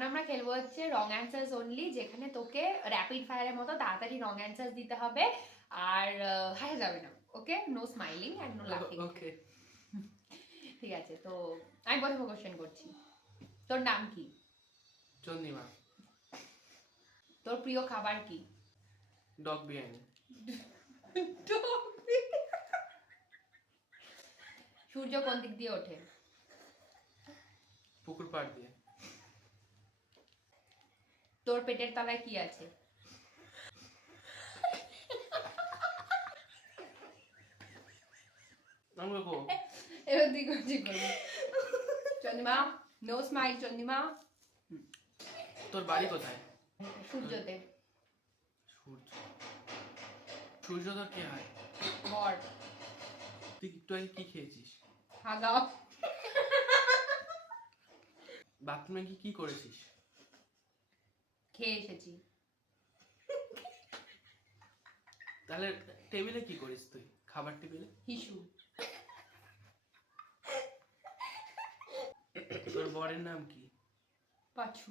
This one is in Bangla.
এখন আমরা খেলবো হচ্ছে রং অ্যান্সার্স অনলি, যেখানে তোকে র্যাপিড ফায়ারের মতো তাড়াতাড়ি রং অ্যান্সার্স দিতে হবে আর হাসা যাবে না। ওকে, নো স্মাইলিং অ্যান্ড নো লাফিং। ওকে ঠিক আছে, তো আমি প্রথমে কোশ্চেন করছি। তোর নাম কি? চন্দিমা। তোর প্রিয় খাবার কি? ডগ বিরিয়ানি। সূর্য কোন দিক দিয়ে ওঠে? পুকুর পাড় দিয়ে। তোর পেটের তলায় কি আছে? এবার তুই কোশ্চেন করবি। Chandima, no smile Chandima. তোর বাড়ি কোথায়? সূর্যতে। সূর্য। সূর্য তোর কে হয়? বর। তুই একটু আগে কি খেয়েছিস? হাগা। বাথরুমে কি করেছিস? খেয়ে এসেছি। তাহলে টেবিলে কি করিস তুই? খাবার টেবিলে? হিসু। তোর বরের নাম কি? পাছু।